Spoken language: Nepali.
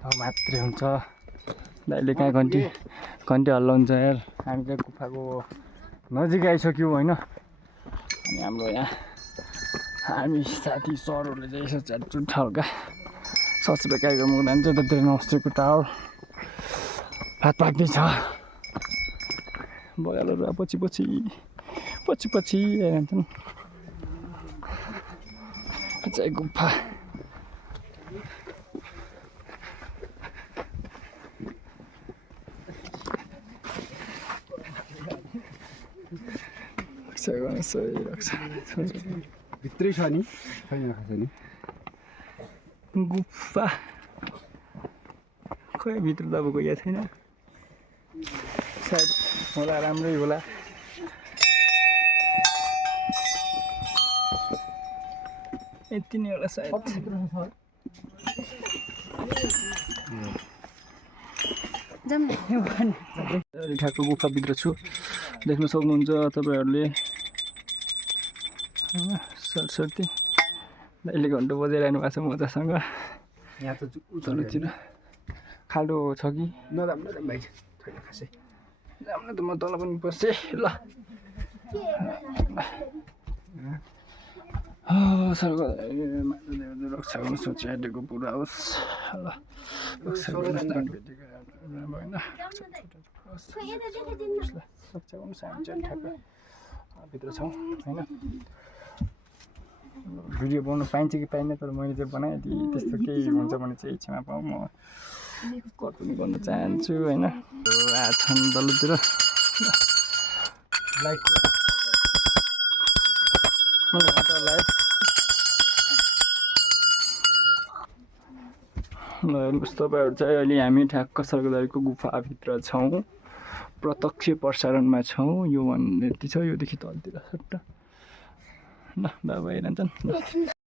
मात्रै हुन्छ दाइले कहाँ घन्टी हल्लाउँछ यार। हामी चाहिँ गुफाको नजिक आइसक्यौँ होइन। अनि हाम्रो यहाँ हामी साथी सरहरूले चाहिँ यसो च्याटचुट हल्का सब्सक्राइब कार्यक्रम जान्छ त्यतिर नमस्तेको टावर भात पाक्दैछ। बगालहरू पछि आइरहन्छन्। चाहिँ गुफा भित्रै छ नि छैन खास नि गुफा खोइ भित्र त अब गएको छैन सायद होला राम्रै होला। यति नै होला सायद। ठ्याक्क गुफाभित्र छु देख्न सक्नुहुन्छ तपाईँहरूले। सरस्वती दाइले घन्टो बजाइरहनु भएको छ मजासँग। यहाँ त तलतिर खाल्डो छ कि नदाम भाइ छैन खासै। जाम्न त म तल पनि बसेँ ल। सरको रक्षा गर्नु सोचिहालेको पुरा होस् ल। रक्षा गर्नुहोस् न भएन रक्षा गर्नुहोस्। हामी चाहिँ ठ्याक्क भित्र छौँ होइन। भिडियो बनाउनु पाइन्छ कि पाइन्न तर मैले चाहिँ बनाएँ। यदि त्यस्तो केही हुन्छ भने चाहिँ इच्छामा पाऊँ म कट पनि गर्न चाहन्छु होइन। आछन् तलतिर लाइक ल हेर्नुहोस् तपाईँहरू चाहिँ अहिले हामी ठ्याक्क सर्कदारीको गुफाभित्र छौँ। प्रत्यक्ष प्रसारणमा छौँ। यो भन्ने यति छ योदेखि तलतिर सट्ट ल बाबा हेरन्छन्।